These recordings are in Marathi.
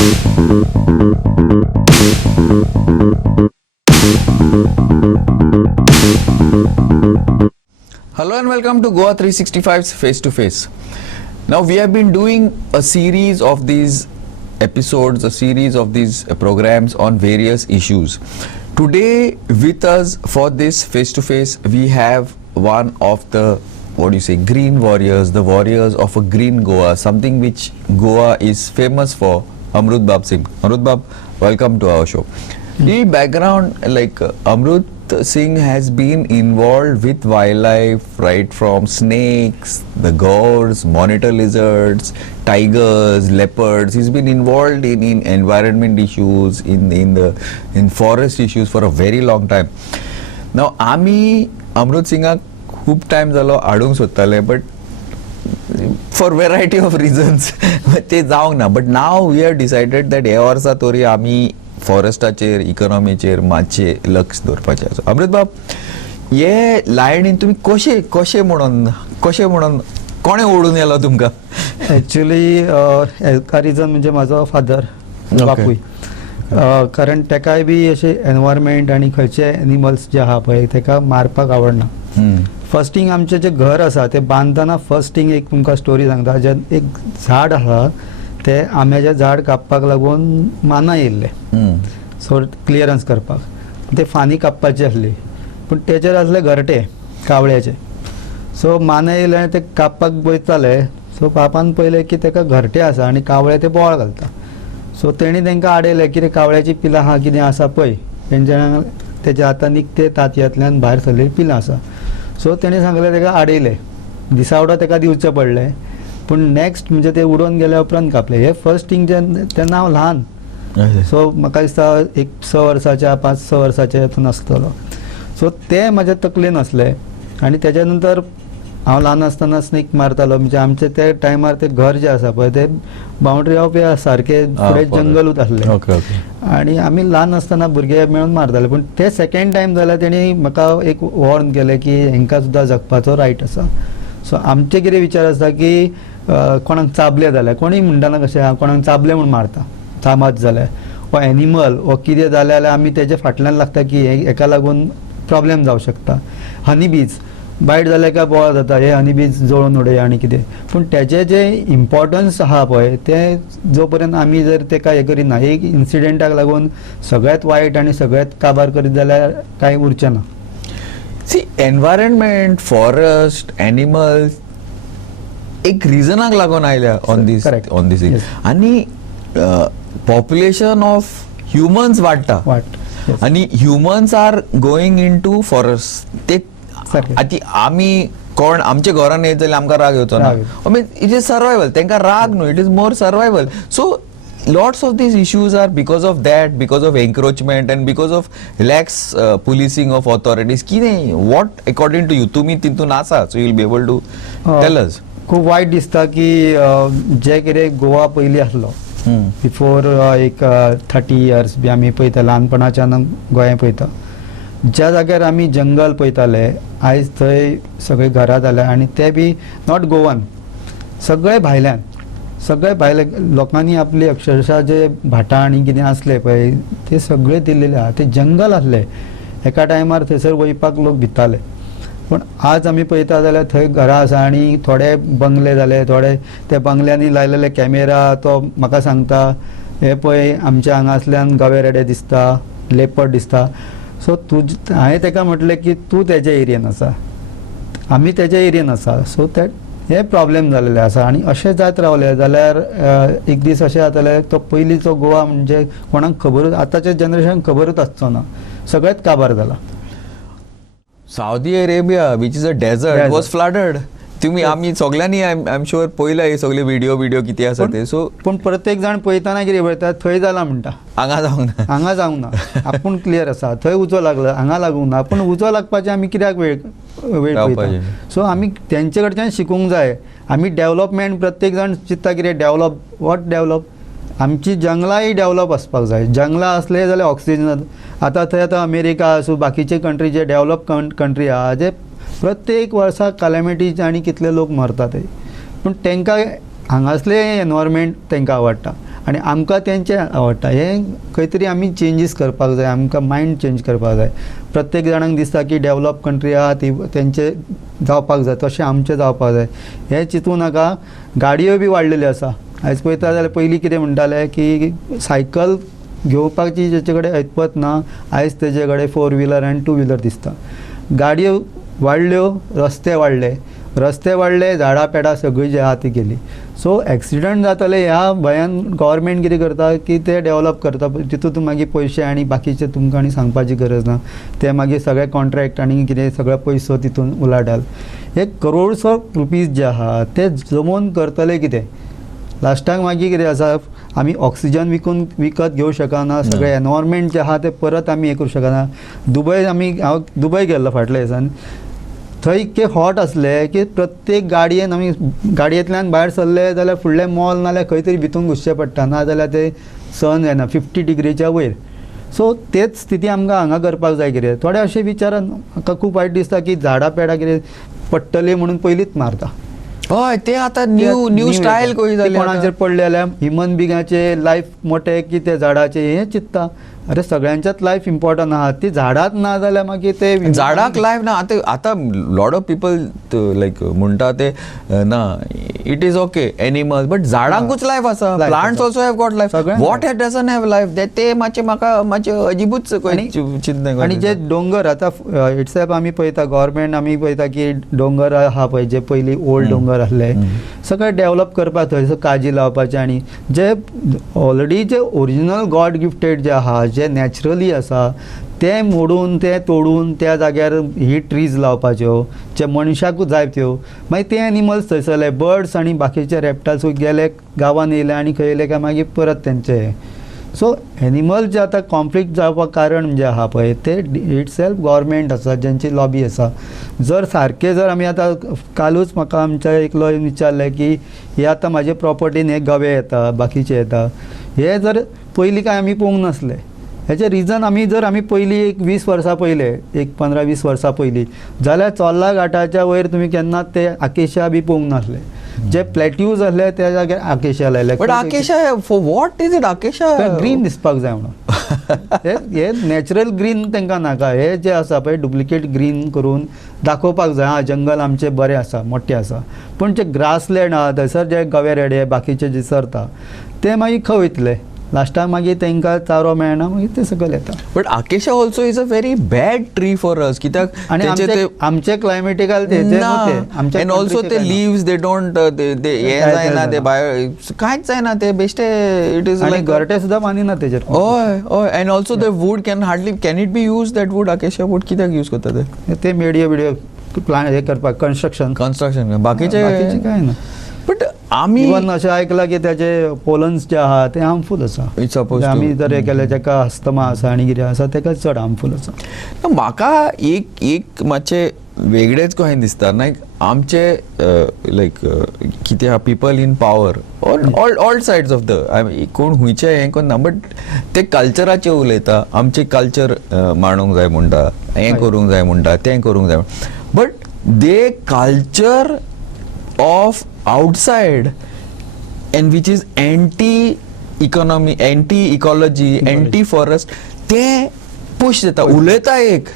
Hello and welcome to Goa 365's Face to Face. Now we have been doing a series of these episodes, a series of these programs on various issues. Today with us for this Face to Face we have one of the green warriors, the warriors of a green Goa, something which Goa is famous for, Amrut Bab Singh. Amrut Bab, welcome to our show. The background, Amrut Singh has been involved with wildlife right from snakes, the gores, monitor lizards, tigers, leopards. He's been involved in environment issues, in forest issues for a very long time. Now, आम्ही अमृत सिंगाक खूप टाइम जालो हाडूंक सोदताले, but for variety of reasons ते जावंक ना. But now we have decided that ह्या वर्सा तरी आमी फॉरेस्टाचेर, इकॉनॉमीचेर मातशे लक्ष दवरपाचें आसा. अमृत बाब, हे लायणीन तुमी कशें म्हणून कोणे ओडून येलो तुमकां? एक्चुअली एका रिजन म्हणजे म्हाजो फादर बापूय, कारण तेकाय बी अशे एनवायरमेंट आनी खंयचे एनिमल्स जे आहा पळय तेका मारपाक आवडना. फर्स्ट थिंग आमचें जें घर आसा तें बांदतना फर्स्ट थिंग एक तुमकां स्टोरी सांगता. जे एक झाड आसा ते आंब्याचें झाड कापपाक लागून माना येयल्ले, सो क्लियरन्स करपाक. ते फानी कापपाची आसली, पूण तेचेर आसले घरटे कावळ्याचे. सो माना येयले आनी ते कापपाक वयताले. सो बापान पळयलें की तेका घरटे आसा आनी कावळे ते बोवाळ घालता. सो तेणी तांकां आडयलें कितें कावळ्याची पिलां आहा कितें आसा पळय, तेंच्या तेच्या आतां निकते तांतयांतल्यान भायर सरलेली पिलां आसा. सो तेणी सांगलें तेका आडयलें, दिसावडो तेका दिवचें पडलें. पूण नेक्स्ट म्हणजे ते उडोवन गेल्या उपरांत कापले. हे फर्स्ट थिंग तेन्ना हांव ल्हान, सो म्हाका दिसता एक 6 वर्साच्या 5-6 वर्साच्या हातून आसतलो. सो ते म्हाज्या तकलेन आसले. आनी तेच्या नंतर हांव ल्हान आसतना स्नेक मारतालो. म्हणजे आमचे ते टायमार ते घर जे आसा पळय ते बाउंड्री ऑफ सारके फुडें जंगलूच आसले. आनी आमी ल्हान आसतना भुरगे मेळून मारताले. पूण ते सेकेंड टायम जाल्यार तेणी म्हाका एक वॉर्न केलें की हांकां सुद्दां जगपाचो रायट आसा. सो आमचे कितें विचार आसता की कोणाक चाबले जाल्यार, कोणीय म्हणटाना कशें कोणाक चाबले म्हूण मारता चामत जाल्यार, वो एनिमल वो कितें जालें जाल्यार आमी तेजे फाटल्यान लागता की हेका लागून प्रॉब्लेम जावं शकता. हनीबीज बायट जालें काय बोवाळ जाता, हे हनीबीज जळोवन उडया आनी कितें. पूण तेजे जे इम्पॉर्टन्स आहा पळय ते जो पर्यंत आमी जर तेका हे करिना, एक इन्सिडेंटाक लागून सगळ्यात वायट आनी सगळ्यात काबार करीत जाल्यार कांय उरचें ना. सी, एनवायरमेंट, फॉरेस्ट, एनिमल्स एक रिजनाक लागून आयल्या ऑन दीस आनी पॉप्युलेशन ऑफ ह्युमन्स वाडटा आनी humans are going into forest. ते आमी कोण आमच्या घरान येत जाल्यार आमकां राग येवचो ना. It is survival. तांकां राग न्हू, it is more survival. So lots of these issues are because of that, because of encroachment and because of lax policing of authorities. What according to you, तुम्ही तितून आसा, so you'll be able to tell us. खूब वायट दिसता की जे कितें गोवा पयलीं आसलो बिफोर एक 30 years बी आमी पळयता, ल्हानपणाच्यान गोंया पळयता, ज्या जाग्यार आमी जंगल पळयताले आयज थंय सगळे घरां जाल्या. आनी ते बी नॉट गोवन, सगळे भायले लोकांनी आपली अक्षरशः जे भाटां आनी कितें आसले पळय ते सगळे दिल्लेले आहा. ते जंगल आसले. एका टायमार थंयसर वयपाक लोक भिताले. पूण आज आमी पळयता जाल्यार थंय घरां आसा आनी थोडे बंगले जाले. थोडे ते बंगल्यांनी लायलेले कॅमेरा तो म्हाका सांगता हे पळय आमच्या हांगासल्यान गवे रेडे दिसता, लेपर्ड दिसता. सो हांवें तेका म्हटलें की तूं तेज्या एरियेन आसा, आमी तेज्या एरियेन आसा. सो हे प्रॉब्लेम जालेले आसा. आनी अशें जायत रावले जाल्यार एक दीस अशें जातलें तो पयलींचो गोवा म्हणजे कोणाक खबरूच, आतांच्या जनरेशन खबरूच आसचो ना. सगळेंच काबार जाला. Saudi Arabia which is a desert was flooded. तुम्ही आमी सगळ्यांनी आय एम शुअर पळयला हे सगळे व्हिडिओ कितें आसा ते. सो पूण प्रत्येक जाण पळयतना कितें पळयता, थंय जाला म्हणटा, हांगा जावंक ना. आपूण क्लियर आसा, थंय उजो लागला, हांगा लागूंक ना. पूण उजो लागपाचें आमी कित्याक वेळ पळयता. सो आमी तेंचे कडच्यान शिकूंक जाय. आमी डेव्हलपमेंट प्रत्येक जाण चिंतता कितें डेव्हलप, वॉट डेव्हलप. आमची जंगलांय डेव्हलप आसपाक जाय. जंगलां असले जाल्यार ऑक्सिजन. आतां थंय आतां अमेरिका आसूं, बाकीचे कंट्री जे डेव्हलप कंट्री आहा, जे प्रत्येक वर्सा कॅलेमिटीज आनी कितले लोक मरता थंय. पूण तांकां हांगासले एनवायरमेंट तांकां आवडटा. आनी आमकां तेंचें आवडटा. हें खंय तरी आमी चेंजीस करपाक जाय, आमकां मायंड चेंज करपाक जाय. प्रत्येक जाणांक दिसता की डेवलप कंट्री आहा ती तेंचे जावपाक जाय, तशें आमचें जावपाक जाय. हें चिंतूं नाका. गाडयो बी वाडलेल्यो आसा. आयज पळयता जाल्यार पयलीं कितें म्हणटाले की सायकल घेवपाची जेचे कडेन ऐपत ना, आयज तेजे कडेन 4 व्हिलर आनी 2 व्हिलर दिसता. गाडयो वाडल्यो, रस्ते वाडले, झाडां पेडां सगळीं जी आहा ती गेली. सो एक्सिडंट जातले ह्या भंयान गव्हर्मेंट कितें करता की ते डेवलप करता. तितूंत मागीर पयशे आनी बाकीचे तुमकां आनी सांगपाची गरज ना. ते मागीर सगळे कॉन्ट्रॅक्ट आनी कितें सगळो पयसो तितून उलाढाल. हे करोड्स ऑफ रुपीज जे आहा ते जमोवन करतले कितें. लास्टाक मागीर कितें आसा, आमी ऑक्सिजन विकत घेवं शकना, सगळे एनवायरमेंट जे आहा ते परत आमी हें करूं शकना. हांव दुबय गेल्लो फाटल्या दिसान. थंय इतके हॉट आसले की प्रत्येक गाडयेन आमी गाडयेंतल्यान भायर सरले जाल्यार फुडलें मॉल नाल्यार खंय तरी भितून घुसचें पडटा, नाजाल्यार ते सन येना 50 डिग्रीच्या वयर. सो तेच स्थिती आमकां हांगा करपाक जाय. कितें थोडे अशे विचारान म्हाका खूब वायट दिसता की झाडां पेडां कितें पडटली म्हणून पयलींच मारता. हय, ते आतां न्यू स्टायल कशी जाली. कोणाचेर पडले जाल्यार ह्युमन बिंगाचे लायफ मोठे की ते झाडाचे हें चिंतता. अरे सगळ्यांच्याच लायफ इम्पॉर्टंट आहा. ती झाडांच ना जाल्यार मागीर ते झाडाक लायफ ना. आतां लॉट ऑफ पीपल लायक म्हणटा ते ना, it is okay animals, but झाडांकूच लायफ आसा. Plants also have got life. What that doesn't have life, ते मातशें अजिबूच चिंतन. आनी जे डोंगर आतां इट्सॅल्फ आमी पळयता, गव्हर्मेंट आमी पळयता की डोंगर आहा पळय जे पयलीं ओल्ड डोंगर आसले, सगळे डेवलप करपाक थंयसर काजी लावपाचें. आनी जे ऑलरेडी जे ओरिजिनल गॉड गिफ्टेड जे आहा, जे नॅचरली आसा, ते मोडून ते तोडून त्या जाग्यार ही ट्रीज लावपाच्यो जे मनशाकूच जाय त्यो. मागीर ते एनिमल्स थंयसरले बर्ड्स आनी बाकीचे रॅप्टायल्स गेले गांवान येयले आनी खंय येयले काय मागीर परत तेंचे. सो एनिमल जे आतां कॉन्फ्लिक्ट जावपाक कारण जे आहा पळय ते इटसेल्फ गव्हर्मेंट आसा, जेंची लॉबी आसा. जर आमी आतां कालूच म्हाका आमच्या एकलो विचारलें की हे आतां म्हाजे प्रॉपर्टीन हे गवे येता, बाकीचे येता, हे जर पयलीं काय आमी पळोवंक नासले. हेचें रिजन आमी पयलीं एक 20 वर्सां पयले, एक 15-20 वर्सां पयलीं जाल्यार चोर्ला घाटाच्या वयर तुमी केन्नाच ते आकेशिया बी पळोवंक नासले. जे प्लॅट्यूज आसले त्या जाग्यार आकेशिया लायले. But acacia for what is it? Acacia green दिसपाक जाय म्हणून. हे नॅचरल ग्रीन तांकां नाका. हे जे आसा पळय डुप्लिकेट ग्रीन करून दाखोवपाक जाय. हां, जंगल आमचें बरें आसा, मोठें आसा. पूण जे ग्रासलँड आहा थंयसर जे गवे रेडे बाकीचे जे सरता ते मागीर खंय वयतले. लास्टाक मागीर तांकां चारो मेळना, मागीर ते सकयल येता. But acacia also is a very bad tree for us. कित्याक आनी आमचे क्लायमेटिकल एंड ऑल्सो ते लिव्स दे डोंट हे जायना, ते भायर कांयच जायना, ते बेश्टे इट इज लायक घरटे सुद्दां मानिना तेजेर. हय. And also the wood can it be use that wood? Acacia wood कित्याक यूज करता ते बिडियो प्लान हे करपाक कन्स्ट्रक्शन बाकीचे काय ना. बट आमी इवन अशें आयकलां की त्याचे पोलन्स जे आहा ते हार्मफूल आसा. आमी जर हे केले जेका अस्थमा आसा आनी कितें आसा तेका चड हार्मफूल आसा. म्हाका एक मातशें वेगळेच कशें दिसता. लायक आमचे लायक कितें आहा people in power all sides of the कोण हुंयचे हें कोण ना, बट ते कल्चराचे उलयता. आमचे कल्चर मांडूंक जाय म्हणटा, हें करूंक जाय म्हणटा, तें करूंक जाय. But they culture of outside and which is anti-economy, anti-ecology, anti-forest, ते पुश जाता, उलयता एक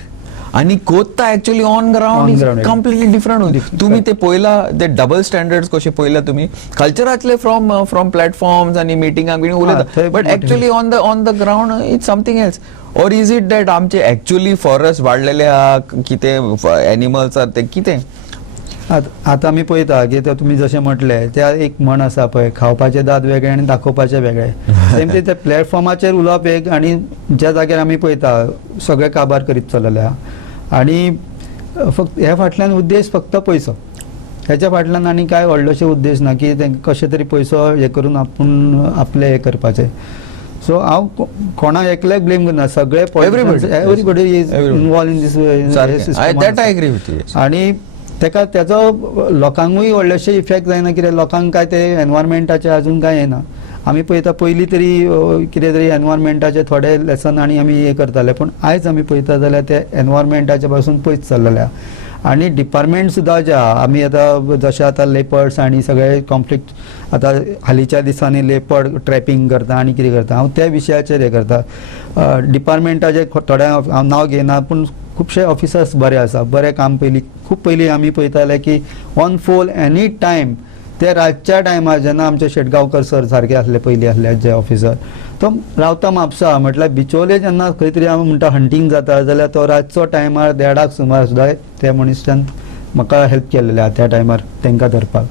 आनी कोत्ता actually on ground completely different. तुम्ही ते पळयला ते डबल स्टँडर्ड्स कशे पळयला तुम्ही कल्चरातले फ्रॉम प्लॅटफॉर्म्स आनी मिटिंगाक बीन उलयता, but actually on the ground it's something else. Or is it that आमचे एक्चुअली फॉरेस्ट वाडलेले आहा, कितें एनिमल्स आहा ते कितें? आतां आमी पळयता की तुमी जशें म्हटले त्या एक म्हण आसा पळय, खावपाचे दात वेगळे आनी दाखोवपाचे वेगळे. सेम ते प्लॅटफॉर्माचेर उलोवप एक, आनी ज्या जाग्यार आमी पळयता सगळे काबार करीत चलले आहा. आनी फक्त ह्या फाटल्यान उद्देश फक्त पयसो. हेच्या फाटल्यान आनी कांय व्हडलोशे उद्देश ना की तांकां कशें तरी पयसो हे करून आपूण आपले हे करपाचें. सो हांव कोणाक एकल्याक ब्लेम करना, सगळे एवरीबडी इज इनवॉल्व इन दीस. आनी त्याचो लोकांकूय व्हडलेशे इफेक्ट जायना. कितें लोकांक काय ते एनवायरमेंटाचे अजून काय येना. आमी पळयता पयलीं तरी कितें तरी एनवायरमेंटाचे थोडे लेसन आनी आमी हे करताले, पूण आयज आमी पळयता जाल्यार ते एनवायरमेंटाचे पासून पयस चल्लेले आहा. आणि डिपार्टमेंट सुद्धा जे आहा आमी आतां जशें आतां लेपर्ड्स आनी सगळे कॉन्फ्लिक्ट आतां हालींच्या दिसांनी लेपर्ड ट्रॅपिंग करता आनी कितें करता हांव त्या विशयाचेर हें करता डिपार्टमेंटाचे थोड्या हांव नांव घेयना पूण खुबशे ऑफिसर्स बरे आसा बरें काम खूब पयलीं आमी पळयताले की ऑन फोल एनी टायम ते रातच्या टायमार जेन्ना आमचे शेटगांवकर सर सारके आसले पयलीं आसले जे ऑफिसर तो रावता म्हापसा म्हटल्यार बिचोले जेन्ना खंय तरी हांव म्हणटा हंटींग जाता जाल्यार तो रातचो टायमार 1:30 सुमार सुद्दां त्या मनशान म्हाका हेल्प केलेले आहा त्या टायमार तांकां धरपाक.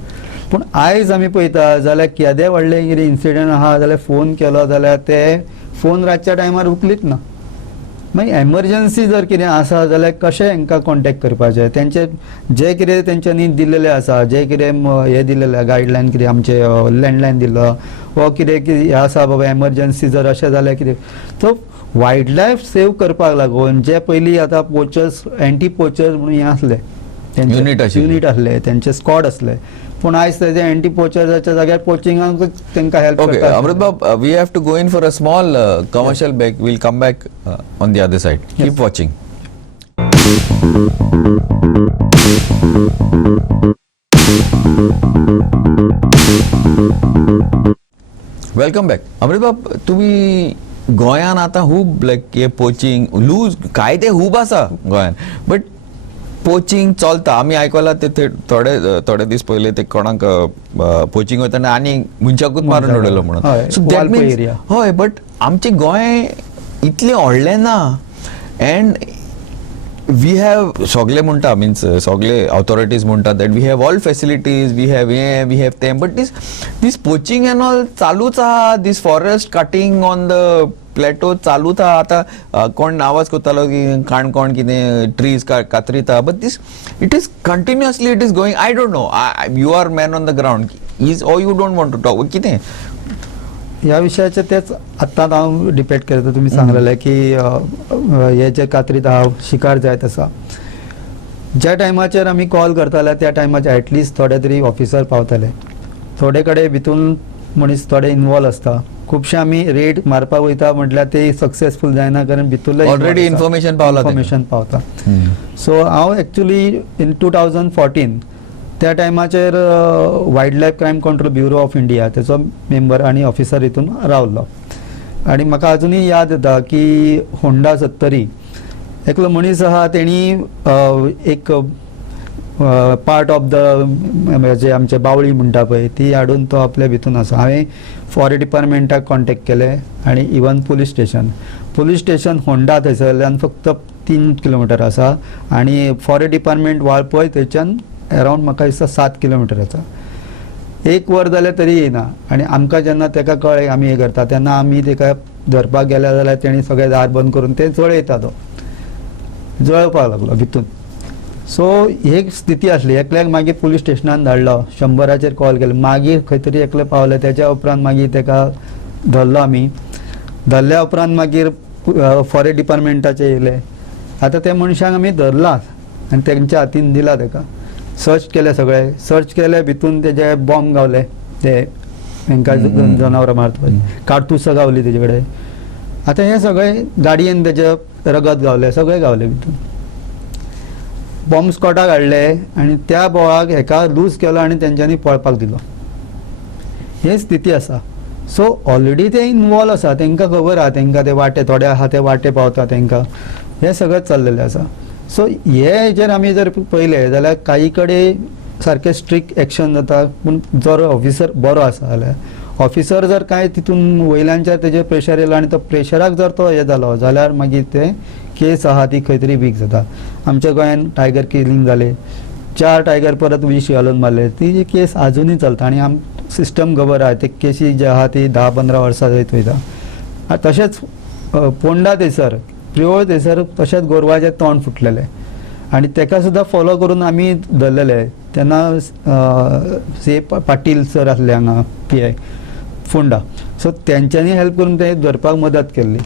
पूण आयज आमी पळयता जाल्यार केदें व्हडलें कितें इन्सिडंट आहा जाल्यार फोन केलो जाल्यार ते फोन रातच्या टायमार उखलीत ना. मागीर एमर्जन्सी जर कितें आसा जाल्यार कशें हांकां कॉन्टेक्ट करपाचें तेंचे जे कितें तेंच्यांनी दिल्लेलें आसा जे कितें हें दिल्लेलें गायडलायन कितें आमचे लँडलायन दिल्लो वो कितें हें आसा बाबा एमर्जन्सी जर अशें जाल्यार कितें तो वायल्ड लायफ सेव करपाक लागून जे पयलीं आतां पोचर्स एंटी पोचर्स म्हणून हें आसले युनिट आसले तेंचे स्क्वॉड आसले पूण आयज तेजे एंटी पोचर्साच्या जाग्यार पोचिंगाक तांकां हेल्प Okay, करता. Amrit Bab, we have to go in for a small commercial break. We'll come back on the other side. Yes. Keep watching. Welcome back. Amrit बाब, तुम्ही गोंयान आतां खूब लायक हे पोचिंग लूज काय ते खूब आसा गोंयान बट पोचिंग चलता. आमी आयकलां ते थोडे दीस पयले ते कोणाक पोचिंग वयताना आनी मनशाकूच मारून उडयलो म्हणून. हय, so that Valpoi means area. हय बट आमचे गोंय इतलें व्हडलें ना एंड वी हॅव सगळे म्हणटा मिन्स सगळे ऑथॉरिटीज म्हणटा that we have all facilities we have हे वी हॅव तेम but this poaching and all चालूच आहा. This forest cutting on the plateau चालूच आहा. आतां कोण आवाज करतालो की काणकोण कितें ट्रीज कातरीता but this it is continuously it is going. I don't know you are man on the ground is or you don't want to talk कितें ह्या विशयाचे तेच आत्तां हांव डिपेंड करता तुमी सांगलेलें की हे जे कात्रीत आहा शिकार जायत आसा ज्या टायमाचेर आमी कॉल करताले त्या टायमाचेर एटलिस्ट थोडे तरी ऑफिसर पावताले. थोडे कडेन भितून मनीस थोडे इन्वॉल्व आसता. खुबशे आमी रेड मारपाक वयता म्हटल्यार ते सक्सेसफूल जायना कारण भितूरले ऑलरेडी इन्फॉर्मेशन पावता. सो हांव एक्चुली इन 2014 त्या टायमाचेर wild life crime control bureau of India तेचो मेंबर आनी ऑफिसर हितून रावल्लो आनी म्हाका अजुनूय याद येता की होंडा 70 एकलो मनीस आहा तेणी एक पार्ट ऑफ द जे आमचे बावळी म्हणटा पळय ती हाडून तो आपल्या भितून आसा. हांवें फॉरेस्ट डिपार्टमेंटाक कॉन्टेक्ट केले आनी इवन पुलीस स्टेशन होंडा थंयसरल्यान फक्त 3 किलोमिटर आसा आनी फॉरेस्ट डिपार्टमेंट वाळपय थंयच्यान अरावंड म्हाका दिसता 7 किलोमिटर आसा. 1 वर जाल्यार तरी येना आनी आमकां जेन्ना ताका कळ्ळें आमी हें करता तेन्ना आमी ताका धरपाक गेल्या जाल्यार तेणी सगळें दार बंद करून ते जळयता तो जळपाक लागलो भितून. सो ही स्थिती आसली. एकल्याक मागीर पुलीस स्टेशनान धाडलो 100चेर कॉल केलो मागीर खंय तरी एकले पावले त्याच्या उपरांत मागीर ताका धरलो आमी. धरल्या उपरांत मागीर फॉरेस्ट डिपार्टमेंटाचे येयले. आतां त्या मनशाक आमी धरला आनी तेंच्या हातीन दिला ताका. सर्च केले सगळे सर्च केले भितून तेजे बॉम्ब गावले ते तांकां जनावरां मारता काडतुसां गावली तेजे कडेन. आतां हे सगळे गाडयेन तेजे रगत गावले सगळे गावले भितून. बॉम्ब स्कॉटाक हाडले आनी त्या बोळाक हेका लूज केलो आनी तेंच्यांनी पळपाक दिलो. ही स्थिती आसा. सो ऑलरेडी ते इनवॉल्व आसा तांकां खबर आहा तांकां ते वाटे थोडे आहा ते वाटे पावता तांकां हे सगळें चल्लेलें आसा. सो हेजेर आमी जर पळयलें जाल्यार काही कडेन सारकें स्ट्रिक्ट एक्शन जाता पूण जर ऑफिसर बरो आसा जाल्यार ऑफिसर जर कांय तितून वयल्यानच्या तेजेर प्रेशर येयलो आनी तो प्रेशराक जर तो हे जालो जाल्यार मागीर ते केस आहा ती खंय तरी वीक जाता. आमच्या गोंयान टायगर किलिंग जाले 4 टायगर परत विश घालून मारले ती केस आजुनूय चलता आनी सिस्टम खबर आहा ते केसी जे आहा ती 10-15 वर्सां जायत वयता. तशेंच पोंडा थंयसर प्रियोळ थंयसर तशेंच गोरवाचें तोंड फुटलेलें आनी ताका सुद्दां फॉलो करून आमी धरलेले. तेन्ना से पाटील सर आसले हांगा PI फोंडा. सो तेंच्यांनी हेल्प करून ते धरपाक मदत केल्ली.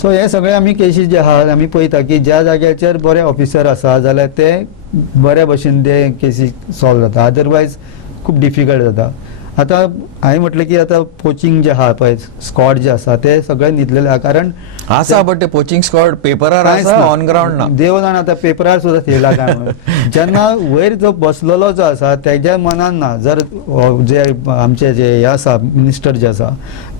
सो हे सगळे आमी केसीस जे आहा आमी पळयता की ज्या जाग्याचेर बरे ऑफिसर आसा जाल्यार ते बऱ्या भशेन ते केसी सॉल्व जाता. अदरवायज खूब डिफिकल्ट जाता. आता हांवें म्हटलें की आता पोचिंग जे आहा पळय स्क्वॉड जे आसा ते सगळे न्हिदलेले आहा, कारण आसा बट ते पोचिंग स्क्वॉड पेपरार कांयच आसा ना. ऑन ग्राउंड ना. देव जाणा आतां पेपरार सुद्दां थेयला काय म्हणून. जेन्ना वयर जो बसलेलो जो आसा तेज्या मनान ना, जर जे आमचे जे हे आसा मिनिस्टर जे आसा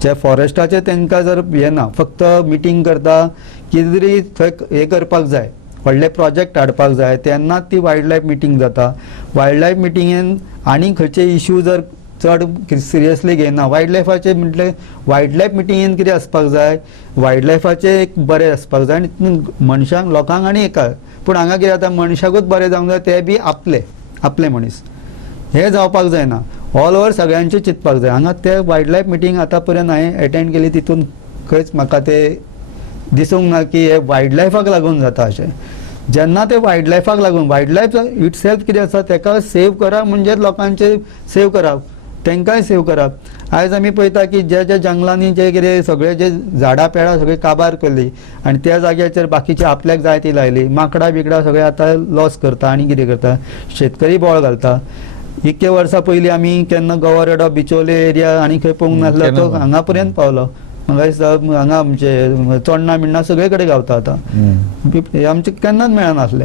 जे फॉरेस्टाचे तांकां जर हे ना, फक्त मिटींग करता कितें तरी थंय हे करपाक जाय, व्हडले प्रोजेक्ट हाडपाक जाय, तेन्नाच ती वायल्ड लायफ मिटींग जाता. वायल्ड लायफ मिटींगेन आनी खंयचे इश्यू जर चड सिरियसली घेयना, वायल्ड लायफाचे म्हटले वायल्ड लायफ मिटींगेन कितें आसपाक जाय, वायल्ड लायफाचे एक बरें आसपाक जाय आनी तितून मनशांक लोकांक आनी एका, पूण हांगा कितें जाता मनशाकूच बरें जावंक जाय, ते बी आपले मनीस, हे जावपाक जायना. ऑल ओवर सगळ्यांचे चिंतपाक जाय. हांगा ते वायल्ड लायफ मिटींग आतां पर्यंत हांवें एटेंड केली, तितून खंयच म्हाका ते दिसूंक ना की हे वायल्ड लायफाक लागून जाता अशें. जेन्ना ते वायल्ड लायफाक लागून, वायल्ड लायफ इट सेल्फ कितें आसा तेका सेव करप म्हणजे लोकांचे सेव करप, तांकांय सेव करप. आयज आमी पळयता की जे जंगलांनी जे कितें सगळे जे झाडां पेडां सगळी काबार केली आनी त्या जाग्याचेर बाकीचे आपल्याक जाय ती लायली, माकडां बिकडां सगळे आतां लॉस करता आनी कितें करता, शेतकरी बोळ घालता. इतके वर्सां पयलीं आमी केन्ना गवरेडो बिचोले एरिया आनी खंय पळोवंक नासलो, तो हांगा पर्यंत पावलो. हांगा आमचे चोडणा बिडणा सगळे कडेन गावता आतां. हे आमचे केन्नाच मेळनासले.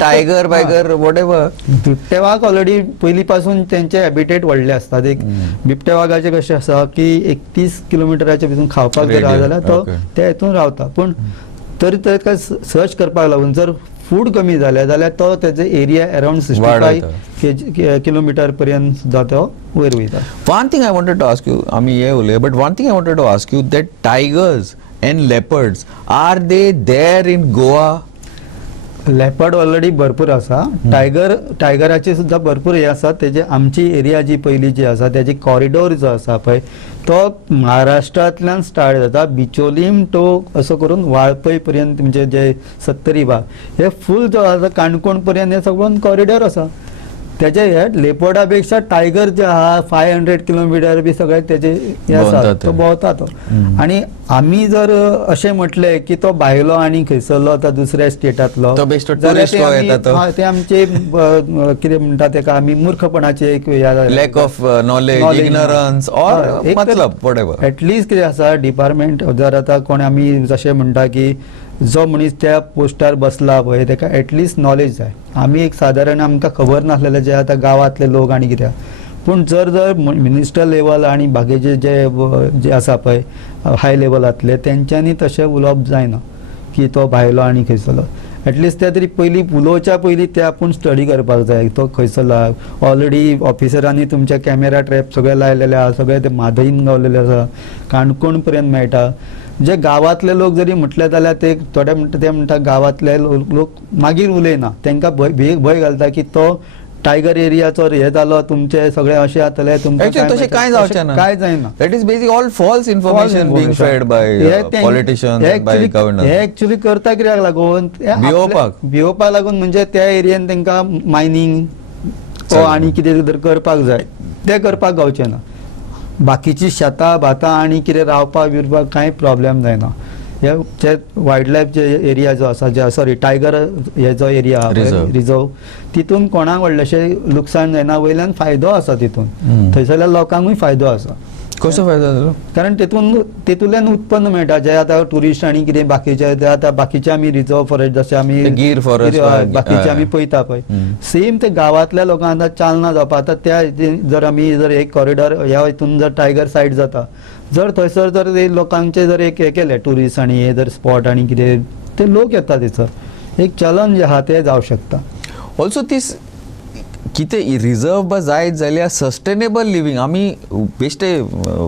Tiger बायगर whatever. बिबटे वाघ ऑलरेडी पयलीं पासून तेंचे हॅबिटेट व्हडले आसतात. एक बिबटे वाघाचे कशें आसा की 31 किलोमिटराच्या भितून खावपाक जर रावता जाल्यार तो त्या हितून रावता, पूण तरी तेका सर्च करपाक लागून जर फूड कमी जालें जाल्यार तो तेजो एरिया अराउंड 65 किलोमिटर पर्यंत सुद्दां तो वयर वयता. One thing I wanted to ask you, आमी हे उलय, but one thing I wanted to ask you, that tigers and leopards, are they there in Goa? Leopard already भरपूर आसा. टायगराचे सुद्दां भरपूर हे आसा. तेजे आमची एरिया जी पयली जी आसा तेजी कॉरिडोर जो आसा पळय तो महाराष्ट्रांतल्यान स्टार्ट जाता, बिचोलीम टू असो करून वाळपय पर्यंत, म्हणजे जे 70 भाग हे फूल जो आसा काणकोण पर्यंत हे सगळं कॉरिडोर आसा. तेजे हे लेपर्डा पेक्षा टायगर जे आहा 500 किलोमिटर बी सगळे तेजे हे आसा, तो भोंवता तो. आनी आमी जर अशें म्हटले की तो भायलो आनी खंयसरलो आतां दुसऱ्या स्टेटांतलो जाल्यार ते आमचे कितें म्हणटा तेका आमी मूर्खपणाचे एक lack of knowledge, ignorance or मतलब व्हॉटएव्हर. एटलिस्ट कितें आसा डिपार्टमेंट, जर आतां कोण आमी जशें म्हणटा की जो मनीस त्या पोस्टार बसला पळय तेका एटलिस्ट नॉलेज जाय. आमी एक सादारण आमकां खबर नासलेले जे आतां गांवांतले लोक आनी कितें, पूण जर मिनिस्टर लेवल आनी बाकीचे जे आसा पळय हाय लेवलांतले तेंच्यांनी तशें उलोवप जायना की तो भायलो आनी खंयसरलो. एटलिस्ट ते तरी पयलीं उलोवच्या पयलीं ते आपूण स्टडी करपाक जाय, तो खंयसरला. ऑलरेडी ऑफिसरांनी तुमचे कॅमेरा ट्रॅप सगळे लायलेले आहा, सगळे ते माधईन गावलेले आसा, काणकोण पर्यंत मेळटा. जे गांवांतले लोक जरी म्हटले जाल्यार ते थोडे म्हणटा गांवांतले लोक मागीर उलयना, तांकां भंय घालता की तो टायगर एरियाचो हे जालो, तुमचे सगळे अशें जातले, तुमकां कांय जावचें कांय जायना. That is basic all false information being fed by politicians and by governors. हे एक्चुअली करता कित्याक लागून, भिवपाक लागून, म्हणजे त्या एरियेन तांकां मायनिंग आनी कितें जर करपाक जाय ते करपाक गावचें ना. बाकीची शेतां भातां आनी कितें रावपाक बिरपाक कांय प्रॉब्लेम जायना. हे वायल्ड लायफ जे एरिया जो आसा, सॉरी टायगर हे जो एरिया रिझर्व, तितून कोणाक व्हडलेशें लुकसाण जायना, वयल्यान फायदो आसा तितून. थंयसरल्या लोकांकूय फायदो आसा. कसो फायदो जालो? कारण तितूंतल्यान उत्पन्न मेळटा. जे आतां ट्युरिस्ट आनी कितें बाकीचे ते आतां बाकीचे आमी रिझर्व फॉरेस्ट जशे आमी गीर फॉरेस्ट बाकीचे आमी पळयता पळय, सेम ते गांवांतल्या लोकांक आतां चालना जावपा. आतां त्या जर आमी जर एक कॉरिडॉर ह्या हितून जर टायगर सायड जाता, जर थंयसर जर लोकांचे जर एक हे केले टुरिस्ट आनी हे जर स्पॉट आनी कितें ते लोक येता थंयसर, एक चलन जे आहा ते जावं शकता. ऑल्सो दीस कितें रिजर्व जायत जाल्यार सस्टेनेबल लिव्हिंग, आमी बेश्टे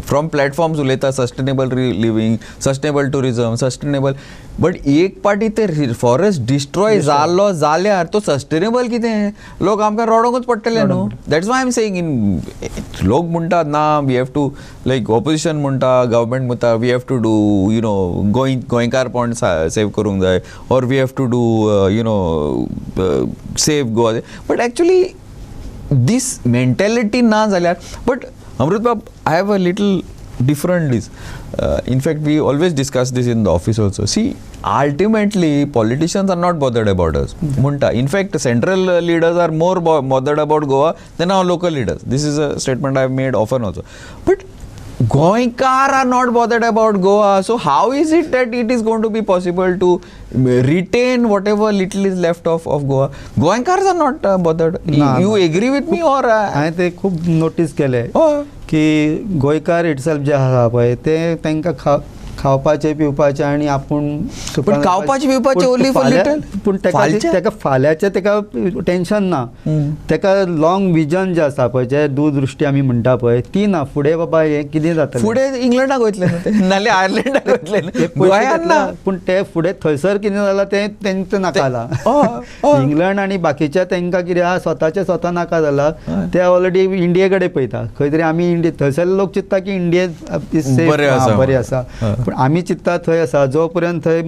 फ्रॉम प्लॅटफॉर्म्स उलयता sustainable living, sustainable tourism, sustainable, but एक पाटी ते फॉरेस्ट डिस्ट्रॉय जालो जाल्यार तो सस्टेनेबल कितें? लोक आमकां रडोंकूच पडटले न्हू. That's why I am saying, इन लोक म्हणटात ना we have to, like opposition म्हणटा, गव्हर्मेंट म्हणटा we have to do you know गोंयकार पॉयंट सेव करूंक जाय, or we have to do you know save Goa, but actually this mentality ना जाल्यार. बट अमृत बाब, I have a little different is. In fact, we always discuss this in the office also. See, ultimately, politicians are not bothered about us. Munta. In fact, central leaders are more bothered about Goa than our local leaders. This is a statement I've made often also. But Goenkar are not bothered about Goa. So how is it that it is going to be possible to retain whatever little is left of Goa? Goenkars are not bothered. You agree with me or? हांवें ते खूब नोटीस केले Oh. की गोंयकार इटसेल्फ जे आसा पळय ते तांकां खावपाचे पिवपाचे आनी आपूण पण खावपाचे पिवपाचे only for little. पूण तेका फाल्यांचे तेका टेन्शन ना. तेका लॉंग विजन जे आसा पळय जे दूरदृश्टी आमी म्हणटा पळय ती ना. फुडें बाबा हें कितें जातलें फुडें इंग्लंडाक वयतले न्हू ते नाल्यार आयर्लंडाक वयतले गोंयांत ना. पूण ते फुडें थंयसर कितें जालां तें तेंचं नाका जालां. इंग्लंड आनी बाकीच्या तांकां कितें आहा स्वताचे स्वता नाका जाला. ते ऑलरेडी इंडिये कडेन पळयता. खंय तरी आमी इंडिये थंयसरले लोक चिंतता की इंडिये बरें आसा. पूण आमी चिंतता थंय आसा जो पर्यंत थंय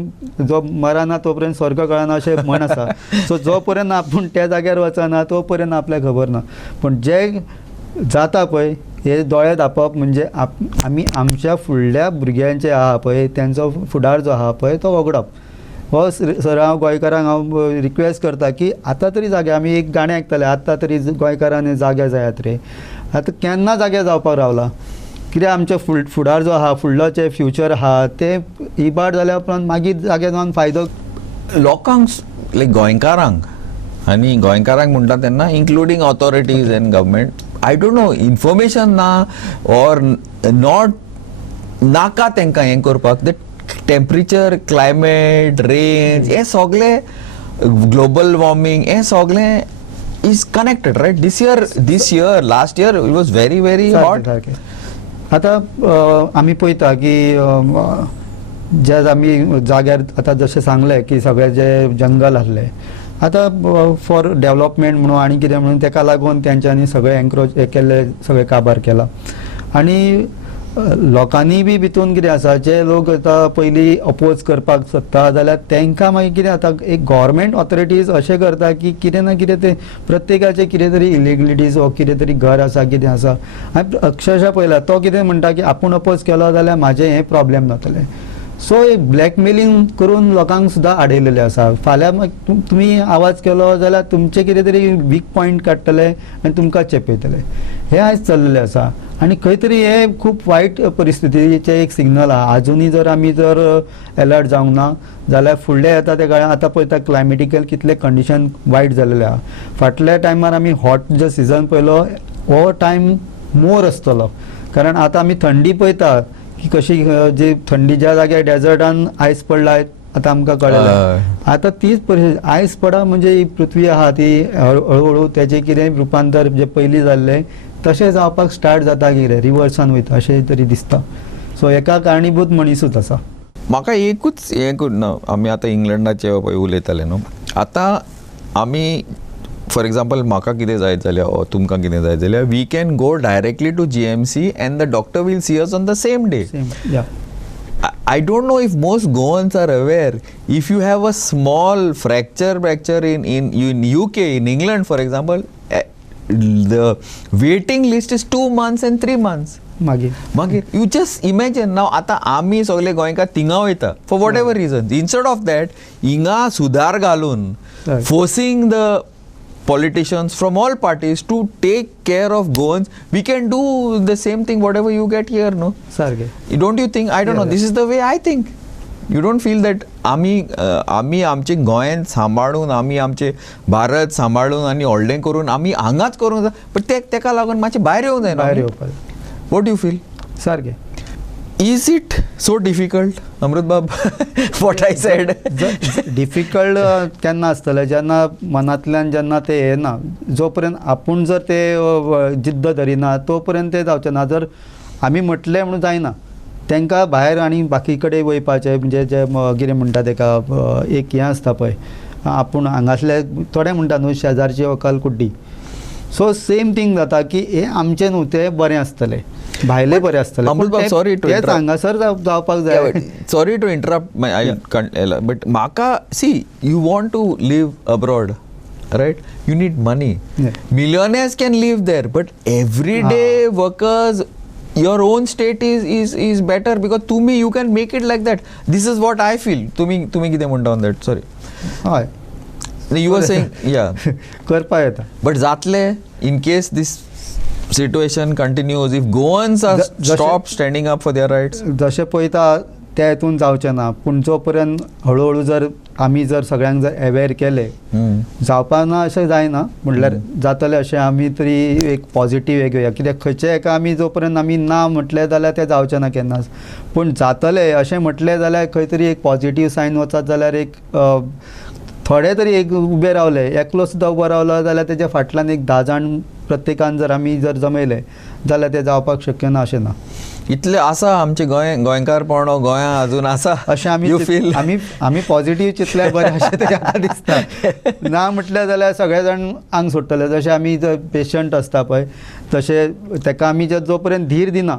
जो मरना तो पर्यंत स्वर्ग कळना अशें म्हण आसा. सो जो पर्यंत आपूण त्या जाग्यार वचना तो पर्यंत आपल्याक खबर ना. पूण जे जाता पळय हे दोळे धांपप म्हणजे आमी आमच्या फुडल्या भुरग्यांचे आहा पळय तेंचो फुडार जो आहा पळय तो वगडप. हो सर हांव गोंयकारांक हांव रिक्वेस्ट करता की आतां तरी जागे आमी एक गाणें आयकताले आतां तरी गोंयकारांनी जागे जायात रे. आतां केन्ना जागे जावपाक रावला. कित्याक आमचे फुडार जो आहा फुडलो जे फ्युचर आहा ते इबाड जाल्या उपरांत मागीर जागे जावन फायदो लोकांक लायक गोंयकारांक आनी गोंयकारांक म्हणटा तेन्ना including authorities end government I don't no information ना ऑर नॉट नाका तांकां हें करपाक द टेम्परेचर क्लायमेट रेंज हे सगळे ग्लोबल वॉर्मिंग हे सगळे is connected right. This year last year it was very very hot. आतां आमी पळयता की जे आमी जाग्यार आतां जशें सांगलें की सगळे जे जंगल आसले आतां फॉर डेवलॉपमेंट म्हणून आनी कितें म्हणून ताका लागून तेंच्यांनी सगळे एनक्रोच हे केल्ले सगळे काबार केला. आनी लोकांनी बी भितून कितें आसा जे लोक आतां पयलीं अपोज करपाक सोदता जाल्यार तांकां मागीर कितें जाता एक गव्हर्मेंट ऑथॉरिटीज अशें करता की कितें ना कितें ते प्रत्येकाचे कितें तरी इलिगलिटीज वा कितें तरी घर आसा कितें आसा. हांवें अक्षरशा पळयला तो कितें म्हणटा की आपूण अपोज केलो जाल्यार म्हाजें हें प्रॉब्लेम जातलें. सो एक ब्लॅकमेलिंग करून लोकांक सुद्दां आडयलेलें आसा. फाल्यां तुमी आवाज केलो जाल्यार तुमचे कितें तरी वीक पॉयंट काडटले आनी तुमकां चेपयतले. हें आयज चल्लेलें आसा. आनी खंय तरी हे खूब वायट परिस्थितीचें एक सिग्नल आहा. आजुनी जर आमी जर अलर्ट जावंक ना जाल्यार फुडले येता ते काळान आतां पळयता क्लायमेटिकल कितले कंडिशन वायट जाल्लेले आहा. फाटल्या टायमार आमी हॉट जो सिजन पळयलो हो टायम मोर आसतलो. कारण आतां आमी थंडी पळयता की कशी जी थंडी ज्या जाग्यार डेजर्टान आयस पडला आतां आमकां कळलें. आतां तीच परिस्थिती आयस पडा म्हणजे ही पृथ्वी आहा ती हळू तेजें कितें रुपांतर जे पयलीं जाल्लें तशें जावपाक स्टार्ट जाता कितें रिवर्सान वयता अशें तरी दिसता. सो हेका कारणीभूत मनीसूच आसा. म्हाका एकूच हें ना आमी आतां इंग्लंडाचे पळय उलयताले न्हू आतां आमी फॉर एग्जाम्पल म्हाका कितें जायत जाल्यार तुमकां कितें जायत जाल्यार we can go directly to GMC and the doctor will see us on the same day. I don't know if most Goans are aware. If you have a small fracture in UK, in England for example, the waiting list is 2 months and 3 months. मागीर you just imagine now आतां आमी सगळे गोंयकार थिंगा वयता for whatever reason. Instead of that, हिंगा सुदार घालून forcing the politicians from all parties to take care of Goans, we can do the same thing whatever you get here, no? सारकें. Don't you think? I don't know. This is the way I think. You don't feel that आमी आमचे गोंयान सांबाळून आमी आमचे भारत सांबाळून आनी व्हडलें करून आमी हांगाच करूंक जाय बट तेका लागून मातशें भायर येवंक जाय. भायर येवपाक. What you feel? सारकें. Is it so difficult, Amrut Bab? What I said. Difficult केन्ना आसतलें जेन्ना मनांतल्यान जेन्ना ते येना जो पर्यंत आपूण जर ते जिद्द धरिना तो पर्यंत ते जावचें ना. जर आमी म्हटलें म्हणून जायना तांकां भायर आनी बाकी कडेन वयपाचें म्हणजे जे कितें म्हणटा ताका एक हें आसता पळय आपूण हांगासले थोडे म्हणटा न्हू शेजारची वकाल कुड्डी. सो सेम थिंग जाता की हे आमचें न्हू तें बरें आसतलें भायले बरें आसतलें. सॉरी टू हांगासर जावपाक जाय. सॉरी टू इंटरप्ट बट म्हाका see you want to live abroad right? You need money. Millionaires can live there, but everyday workers your own state is better because तुम्ही you can make it like that. This is what I feel. तुम्ही कितें म्हणटा on that? Sorry. हय You were saying, yeah. करपा येता. But जातले in case this situation continues, if Goans are जशे- stop standing up for their rights. जशें पळयता त्या हितून जावचें ना, पूण जो पर्यंत हळू जर आमी जर सगळ्यांक जर अवेअर केले जावपा ना अशें जायना, म्हणल्यार जातलें अशें आमी तरी एक पॉझिटीव हे घेवया. कित्याक खंयचें एका आमी जो पर्यंत आमी ना म्हटलें जाल्यार तें जावचें ना केन्नाच. पूण जातलें अशें म्हटलें जाल्यार खंय तरी एक पॉझिटीव सायन वचत जाल्यार एक थोडे तरी एक उबे रावले, एकलो सुद्दां उबो रावलो जाल्यार तेज्या फाटल्यान एक 10 जाण प्रत्येकान जर आमी जर जमयले जाल्यार तें जावपाक शक्य ना अशें ना. इतले आसा आमचे गोंयकारपण गोंया अजून आसा अशें आमी यू फील आमी पॉझिटीव चिंतल्यार बरें अशें तरी आतां दिसता. ना म्हटलें जाल्यार सगळे जाण आंग सोडटले. जशें आमी जर पेशंट आसता पळय तशें ताका आमी जो पर्यंत धीर दिना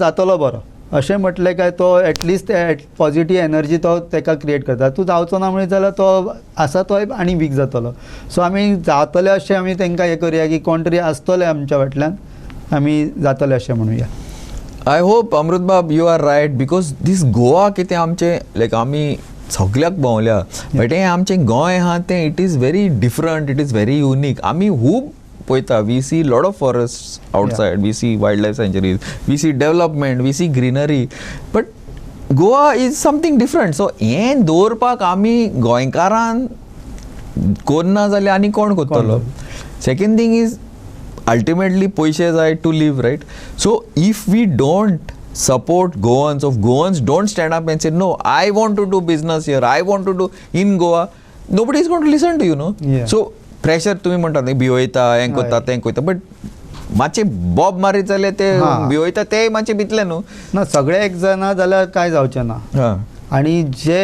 जातलो बरो अशें म्हटलें काय तो एटलिस्ट पॉझिटीव एनर्जी तो ताका क्रिएट करता. तूं जावचो ना म्हणत जाल्यार तो आसा तो आनी वीक जातलो. सो आमी जातले अशें आमी तांकां हें करुया की कोण तरी आसतले आमच्या फाटल्यान आमी जातले अशें म्हणुया. आय होप अमृत बाब यू आर रायट बिकॉज दीस गोवा कितें आमचें लायक आमी सगळ्याक भोंवल्या बट हें आमचें गोंय आहा तें it is very different, it is very unique. आमी खूब पळयता, we see lot of forest outside, we see wild life sanctuaries, we see development, we see greenery, but Goa is something different. So हें दवरपाक आमी गोंयकारान करना जाल्यार आनी कोण करतलो. सेकंड थिंग इज ultimately पैसे जाय to live, right? So if we don't support Goans, if Goans don't stand up and say no, I want to do business here, I want to do in Goa, nobody is going to listen to you, no? Yeah. So pressure तुम्ही म्हणतात न्ही भिवयता हें कोत्ता तें कोत्ता, बट मातशे बॉब मारीत जाल्यार ते भिवयता ते मातशे भितले न्हू. ना सगळे एक जाणा जाल्यार कांय जावचें ना. आनी जे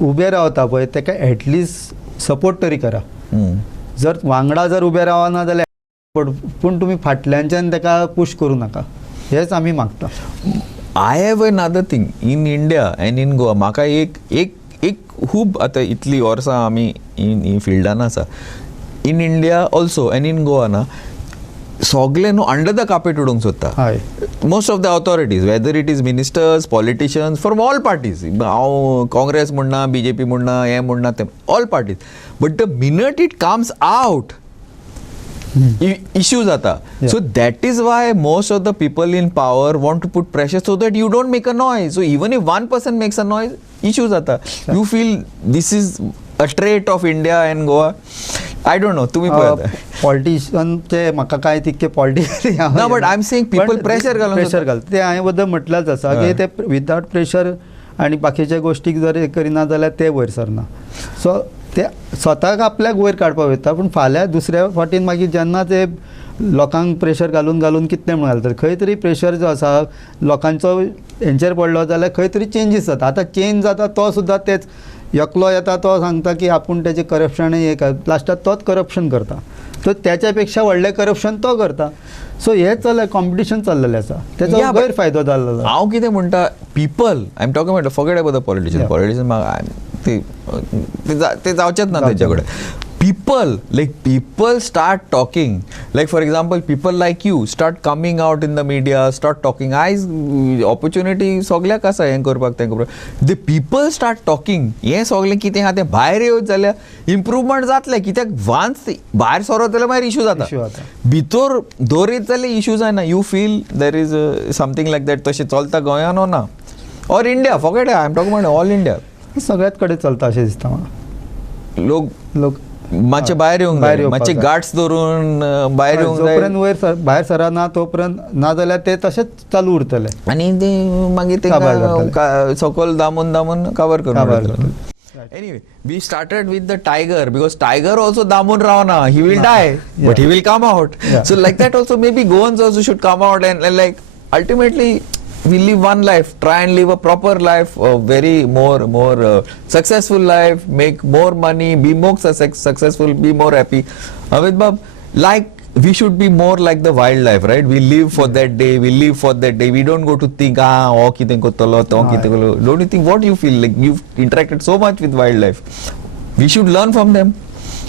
उबे रावता पळय ताका एटलिस्ट सपोर्ट तरी करा. जर वांगडा जर उबे रावना जाल्यार पूण तुमी फाटल्यानच्यान ताका पुश करूं नाका, हेच आमी मागता. I have another thing in India and in Goa. म्हाका एक खूब आतां इतली वर्सां आमी इन फिल्डान आसा. In India also and in Goa ना सगळे न्हू अंडर द कार्पेट उडोवंक सोदता. हय most of the authorities whether it is ministers, politicians from all parties. हांव काँग्रेस म्हणना, BJP म्हणना, हें म्हणना तें all parties. But the minute it comes out issue jata. Yeah. So that is why most of the people in power want to put pressure so that you don't make a noise. So even if one person makes a noise, issue jata. Yeah. You feel this is a trait of India and Goa. I don't know. तुम्ही पळयता. पॉलिटिशियनचे म्हाका काय तितके politically No, but I'm saying people pressure घालून ते हांवें बद्दल म्हटल्याच आसा की ते विदाउट प्रेशर आनी बाकीच्या गोष्टीक जर हे करिना जाल्यार ते वयर सरना. सो ते स्वताक आपल्याक वयर काडपाक वयता, पूण फाल्यां दुसऱ्या फावटीन मागीर जेन्ना ते लोकांक प्रेशर घालून कितें म्हण घालतात, खंय तरी प्रेशर जो आसा लोकांचो हेंचेर पडलो जाल्यार खंय तरी चेंजीस जाता. आतां चेंज जाता तो सुद्दां तेच एकलो येता तो सांगता की आपूण तेजें करप्शन हे लास्टाक तोच करप्शन करता. तो त्याच्यापेक्षा व्हडलें करप्शन तो करता. सो हें चल्लें कॉम्पिटिशन चल्लेलें आसा, तेचो गैरफायदो जाल्लो. हांव कितें म्हणटा people I am talking about forget about the politician ते जावचेच ना तेंचे कडेन. people start talking, like for example people like you start coming out in the media, start talking. Opportunity सगळ्याक आसा हें करपाक तें करपाक. The people start talking. हें सगळें कितें आहा तें भायर येवत जाल्यार इम्प्रूवमेंट जातलें. कित्याक वान्स भायर सरत जाल्यार मागीर इशू जाता. भितर दवरीत जाल्यार इशू जायना. You feel there is something like that तशें चलता गोंयान ना or India? Forget I am talking about all India. सगळ्याच कडेन चलता अशें दिसता म्हाका. लोक मातशे भायर येवंक जाय, मातशे गार्ड्स धरून भायर येवंक जाय. जोपर्यंत वयर भायर सरना तोपर्यंत ना जाल्यार ते तशेंच चालू उरतले आनी ते मागीर ते सकयल दामून कवर करून. Anyway, we started with the tiger because tiger also damun rawana. He will die, but he will come out. So like that also maybe Goans also should come out and like ultimately we live one life. Try and live a proper life, a very more successful life, make more money, be more successful, be more happy. Amit Bab, like we should be more like the wildlife, right? We live for that day, we live for that day. We don't go to think, kiten kotolo, kiten kotolo. Don't you think, what do you feel? Like you've interacted so much with wildlife. We should learn from them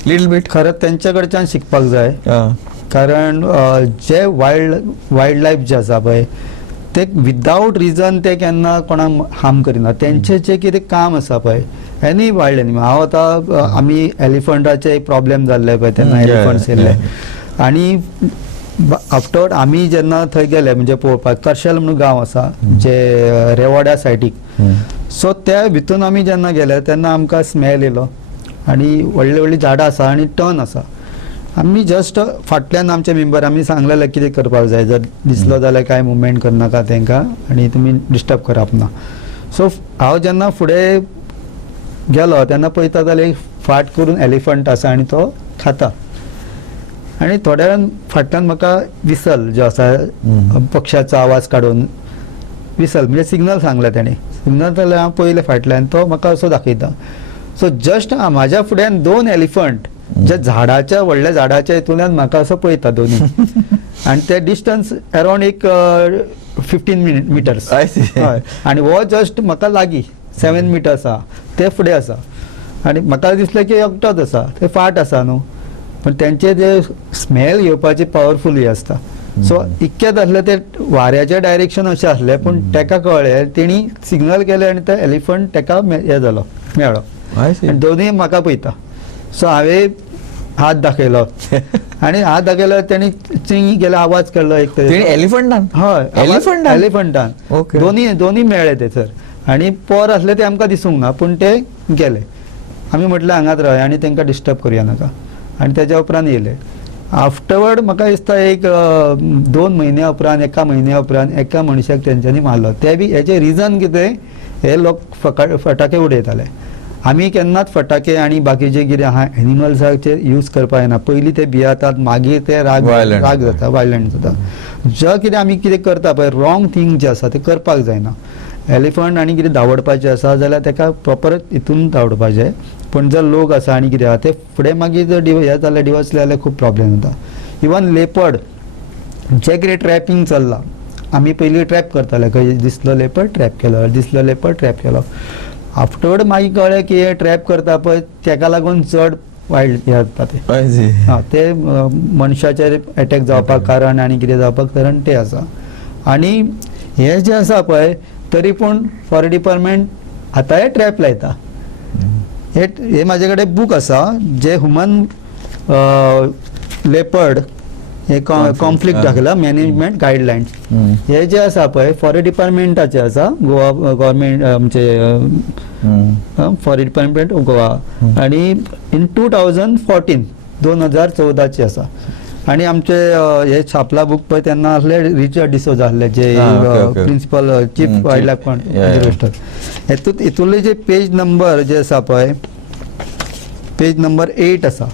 little bit. खरंच त्यांच्याकडच्यान शिकपाक जाय. कारण जे वायल्ड लायफ जे आसा पळय ते विदाउट रिजन ते केन्ना कोणाक हार्म करिना. तेंचे जे कितें काम आसा पळय एनी वायल्ड एनिमल, हांव आतां आमी एलिफंटाचे प्रॉब्लेम जाल्ले पळय तेन्ना एलिफंट्स येयल्ले आनी आफ्टर आमी जेन्ना थंय गेले म्हणजे पळोवपाक कर्शल म्हणून गांव आसा जे रेवाड्या सायडीक, सो त्या भितून आमी जेन्ना गेले तेन्ना आमकां स्मेल येयलो आनी व्हडली व्हडली झाडां आसा आनी टर्न आसा. आमी जस्ट फाटल्यान आमचे मेंबर आमी सांगलेले कितें करपाक जाय, जर दिसलो जाल्यार कांय मुवमेंट करनाका तांकां आनी तुमी डिस्टर्ब करप ना. सो हांव जेन्ना फुडें गेलो तेन्ना पळयता जाल्यार एक फाट करून एलिफंट आसा आनी तो खाता. आनी थोड्या वेळान फाटल्यान म्हाका विसल जो आसा पक्षाचो आवाज काडून विसल म्हणजे सिग्नल सांगले तेणी. सिग्नल जाल्यार हांव पयले फाटल्यान तो म्हाका असो दाखयता. सो जस्ट म्हाज्या फुड्यान 2 एलिफंट जे झाडाच्या व्हडल्या झाडाच्या हितूंतल्यान म्हाका असो पळयता दोनी आनी ते डिस्टन्स अरावंड एक 15 मिटर्स. हय आनी हो जस्ट म्हाका लागीं 7 मिटर्स आहा ते फुडें आसा आनी म्हाका दिसलें की एकटोच आसा, ते फाट आसा न्हू, पण तेंचे जे स्मेल घेवपाची पावरफुली आसता. सो इतकें जाल्लें ते वाऱ्याचे डायरेक्शन अशें आसलें पूण ताका कळ्ळें, तेणी सिग्नल केलें आनी ते एलिफंट ताका हे जालो मेळ्ळो आनी दोनूय म्हाका पळयता. सो हांवें हात दाखयलो आनी हात दाखयलो तेणी चिंगी गेलो आवाज काडलो एक एलिफंटान. हय एलिफंटान दोनूय मेळ्ळे ते सर आनी पोर आसले ते आमकां दिसूंक ना पूण ते गेले. आमी म्हटलें हांगाच रावया आनी तांकां डिस्टर्ब करुया नाका आनी तेज्या उपरांत येयले. आफ्टरवर्ड म्हाका दिसता एक 2 म्हयन्या उपरांत 1 म्हयन्या उपरांत एका मनशाक तेंच्यांनी मारलो. ते बी हेचे रिजन कितें, हे लोक फटाके उडयताले. आमी केन्नाच फटाके आनी बाकीचे कितें आहा एनिमल्साचे यूज करपाक येना. पयलीं ते भियेतात मागीर ते राग जाता, वायलंट जाता. जे कितें आमी कितें करता पळय रॉंग थिंग जे आसा ते करपाक जायना. एलिफंट आनी कितें धांवडपाचें आसा जाल्यार ताका प्रॉपर हितून धांवडपाचें. पण जर लोक आसा आनी कितें आहा ते फुडें मागीर जर हे जाल्यार डिवोर्स जाल्यार खूब प्रॉब्लेम जाता. इवन लेपर्ड जे कितें ट्रॅपिंग चल्लां, आमी पयलीं ट्रॅप करताले, खंय दिसलो लेपर्ड ट्रॅप केलो, दिसलो लेपर्ड ट्रॅप केलो. आफ्टरवर्ड मागीर कळ्ळें की हे ट्रॅप करता पळय ताका लागून चड वायल्ड हे जाता ते. हां ते मनशाचेर एटॅक जावपाक कारण आनी कितें जावपाक कारण ते आसा. आनी हे जे आसा पळय तरी पूण फॉरेस्ट डिपार्टमेंट आतांय ट्रॅप लायता. हे म्हाजे कडेन बूक आसा जे ह्युमन लेपर्ड हे कॉन्फ्लिक्ट दाखयला मॅनेजमेंट गायडलायन्स. हे जे आसा पळय फॉरेस्ट डिपार्टमेंटाचे आसा, गोवा गव्हर्मेंट आमचे फॉरेस्ट डिपार्टमेंट गोवा आनी इन 2014 आसा. आनी आमचे हे छापला बूक पळय तेन्ना आसले रिचर्ड डिसोजा आसले जे प्रिंसिपल चीफ वायल्ड लायफ कन्जर्वेटर. हितूंतले जे पेज नंबर जे आसा पळय पेज नंबर 8 आसा.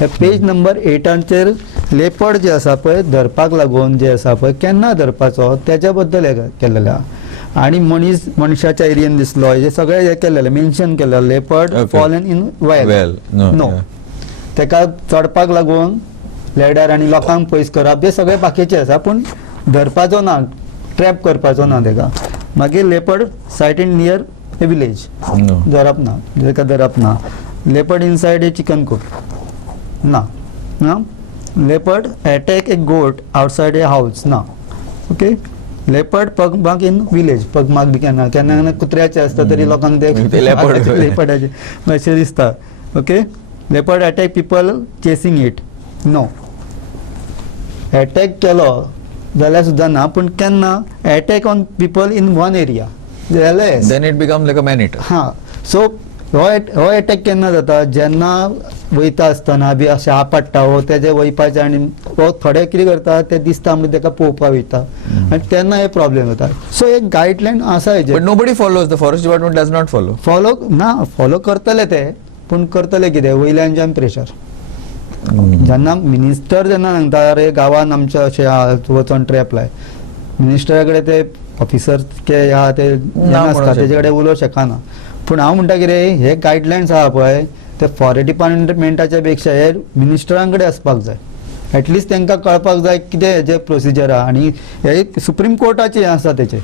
हे पेज नंबर 8 लेपर्ड जे आसा पळय धरपाक लागून जे आसा पळय केन्ना धरपाचो तेज्या बद्दल हे केल्लेले आहा. आनी मनशाच्या एरियेन दिसलो हे सगळे हे केल्लेले मेन्शन केल्लेले leopard fallen in well no, तेका चडपाक लागून लॅडर आनी लोकांक पयस करप हे सगळे बाकीचे आसा पूण धरपाचो ना, ट्रॅप करपाचो ना तेका. मागीर leopard sighted in near a village धरप ना, तेका धरप ना. Leopard inside a chicken coop ना. Leopard attack a goat outside a house ना. Okay. Leopard pugmark in village, pugmark बी केन्ना केन्ना कुत्र्याचे आसता तरी लोकांक ते लेपर्डाचे अशें दिसता. Okay. Leopard attack people chasing it no. Attack केलो जाल्यार सुद्दां ना पूण केन्ना attack on people in one area जाल्यार then it become like a man eater. हां. सो हो अटॅक केन्ना जाता जेन्ना वयता आसतना बी अशें आपडटा हो तेजे वयपाचें आनी हो थोडे कितें करता ते दिसता म्हणजे ताका पळोवपाक वयता आनी तेन्ना हे प्रॉब्लेम जाता. सो एक गायडलायन आसा हेजे. But nobody follows, the forest department does not follow. Follow करतले ते पूण करतले कितें वयल्यानच्यान प्रेशर. जेन्ना मिनिस्टर जेन्ना सांगता अरे गांवान आमच्या अशें वचोन ट्रॅप लाय, मिनिस्टरा कडेन ते ऑफिसर के आहा ते आसता तेजे कडेन उलोवंक शकना. पूण हांव म्हणटा कितें हे गायडलायन्स आहा पळय ते फॉरेस्ट डिपार्टमेंटाच्या पेक्षा हे मिनिस्टरां कडेन आसपाक जाय. एटलिस्ट तांकां कळपाक जाय कितें हेजे प्रोसिजर आहा. आनी हे सुप्रीम कोर्टाचें आसा तेचें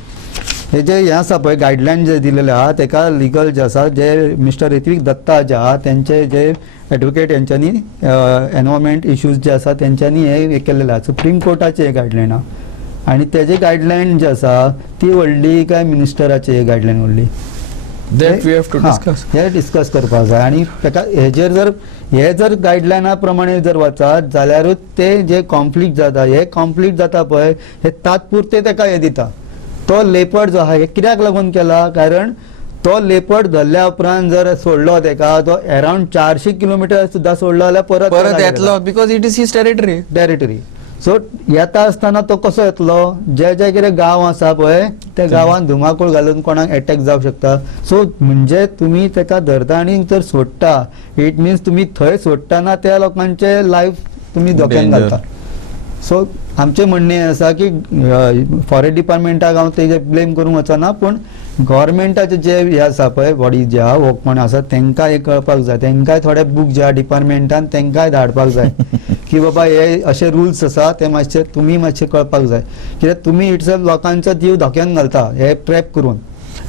हे जे हे आसा पळय गायडलायन जे दिलेले आहा तेका लिगल जे आसा जे मिस्टर ऋत्विक दत्ता जे आहा त्यांचे जे एडवोकेट यांच्यांनी एनवायरमेंट इश्यूज जे आसा त्यांच्यांनी हे केलेले आहा सुप्रीम कोर्टाचे हे गायडलायन आहा आणि तेजे गायडलायन जे आसा ती व्हडली काय मिनिस्टराची हे गायडलायन व्हडली That we have to discuss. हे डिस्कस करपाक जाय आणि तेका हेजेर जर हे जर गायडलायना प्रमाणे जर वचत जाल्यारूच ते जे कॉन्फ्लिक्ट जाता हे कॉन्फ्लिक्ट जाता पळय हे तात्पुरते तेका हे दिता तो लेपर्ड जो आहा हे कित्याक लागून केला कारण तो लेपर्ड धरल्या उपरांत जर सोडलो तेका तो अराउंड 400 किलोमीटर सुद्धा सोडलो जाल्यार परत येतलो because it is his territory. Territory so येता आसतना तो कसो येतलो जे जे कितें गांव आसा पळय त्या गांवांत धुमाकूळ घालून कोणाक अटॅक जावंक शकता सो म्हणजे तुमी तेका धरता आनी जर सोडटा इट मिन्स तुमी थंय सोडटाना त्या लोकांचे लायफ तुमी धोक्यान Danger. घालता सो आमचें म्हणणें आसा की फॉरेस्ट डिपार्टमेंटाक हांव तेजे ब्लेम करूंक वचना पूण गव्हर्मेंटाचे जे हे आसा पळय बॉडी जे आहा वो कोण आसा तेंकां हे कळपाक जाय तेंकाय थोडे बूक जे आहा डिपार्टमेंटान तेंकाय धाडपाक जाय की बाबा हे अशे रुल्स आसा ते मातशे तुमी मातशे कळपाक जाय कित्याक तुमी इट्सॅल्फ लोकांचो जीव धोक्यान घालता हे ट्रॅप करून.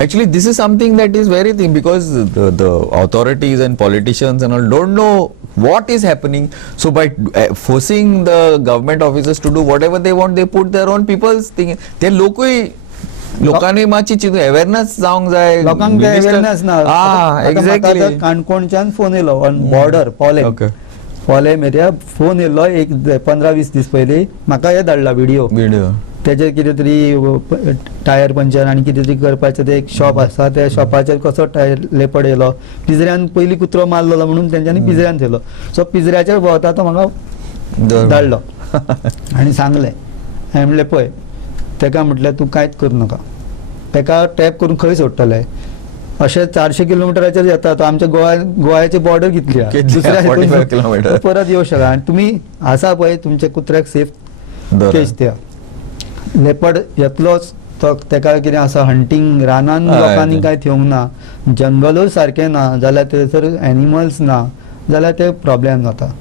Actually, this is something that is very thing because the authorities and politicians and all don't know what is happening. So by forcing the government officers to do whatever they want, they put their own people's thing. ते लोकांनी मातशी अवेअरनेस जावंक जाय. लोकांक अवेअरनेस ना. एक्झॅक्टली. काणकोणच्यान फोन येयलो ऑन बॉर्डर पोले मेरेया फोन येयलो एक 15-20 दीस पयलीं म्हाका हे धाडला व्हिडिओ तेजे कितें तरी टायर पंचर आनी कितें तरी करपाचें ते एक शॉप आसा त्या शॉपाचेर कसो टायर लेपड येयलो पिंजऱ्यान पयलीं कुत्रो मारलेलो म्हणून तेंच्यांनी पिंजऱ्यान थेयलो सो पिंजऱ्याचेर भोंवता तो म्हाका धाडलो आनी सांगलें हांवें म्हणलें पळय तेका म्हटल्यार तूं कांयच करूं नाका तेका टॅप करून खंय सोडटले अशें 400 किलोमिटराचेर येता तो आमच्या गोंयाची बॉर्डर कितली आहा दुसऱ्या किलोमीटर परत येवं शकता आनी तुमी आसा पळय तुमच्या कुत्र्याक सेफ केस दिया लेपर्ड येतलोच तो तेका कितें आसा हंटींग रानान लोकांनी काय थेवंक ना जंगलूच सारकें ना जाल्यार थंयसर एनिमल्स ना जाल्यार ते प्रॉब्लेम जाता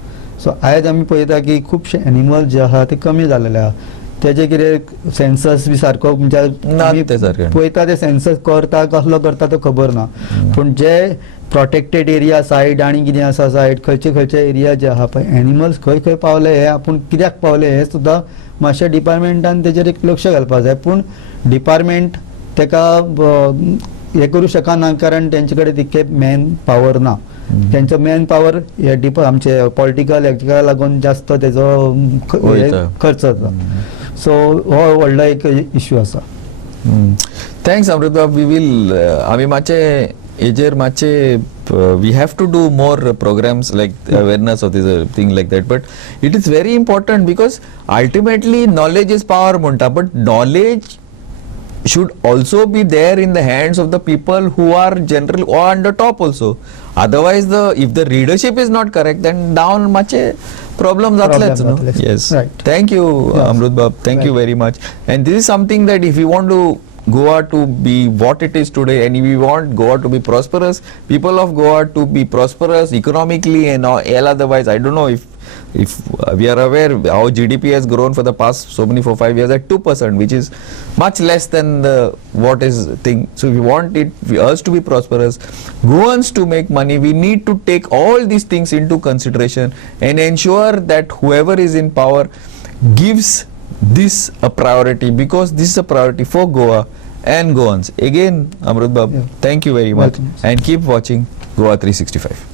सो आयज आमी पळयता की खुबशे एनिमल्स जे आहा ते कमी जालेले आहा तेजे कितें सेन्सस बी सारको म्हणजे पळयता ते सेन्सस करता कसलो करता तो खबर ना पूण जे प्रोटेक्टेड एरिया सायड आनी कितें आसा सायड खंयचे खंयचे एरिया जे आहा पळय एनिमल्स खंय खंय पावले हे आपूण कित्याक पावले हे सुद्दां मातशें डिपार्टमेंटान तेजेर एक लक्ष घालपाक जाय पूण डिपार्टमेंट तेका हे करूं शकना कारण तेंचे कडेन तितके मॅन पावर ना तेंचो मॅन पावर हे आमचे पॉलिटिकल हेका लागून जास्त तेजो खर्च जाता सो हो व्हडलो एक इश्यू आसा. थँक्स अमृत बाब वी वील आमी मातशे हेजेर मातशे we have to do more programs like awareness of this thing like that but it is very important because ultimately knowledge is power munta but knowledge should also be there in the hands of the people who are generally or on the top also otherwise if the readership is not correct then down much problems athlets no yes right. Thank you yes. Amrut Bab thank you very much and this is something that if you want to Goa to be what it is today and we want Goa to be prosperous people of Goa to be prosperous economically and all otherwise I don't know if we are aware how GDP has grown for the past so many 4-5 years at 2% which is much less than the what is thing so if we want us to be prosperous Goans to make money we need to take all these things into consideration and ensure that whoever is in power gives this a priority because this is a priority for Goa and Goans. Again, Amrut Bab, yeah. Thank you very much. Welcome. And keep watching Goa 365.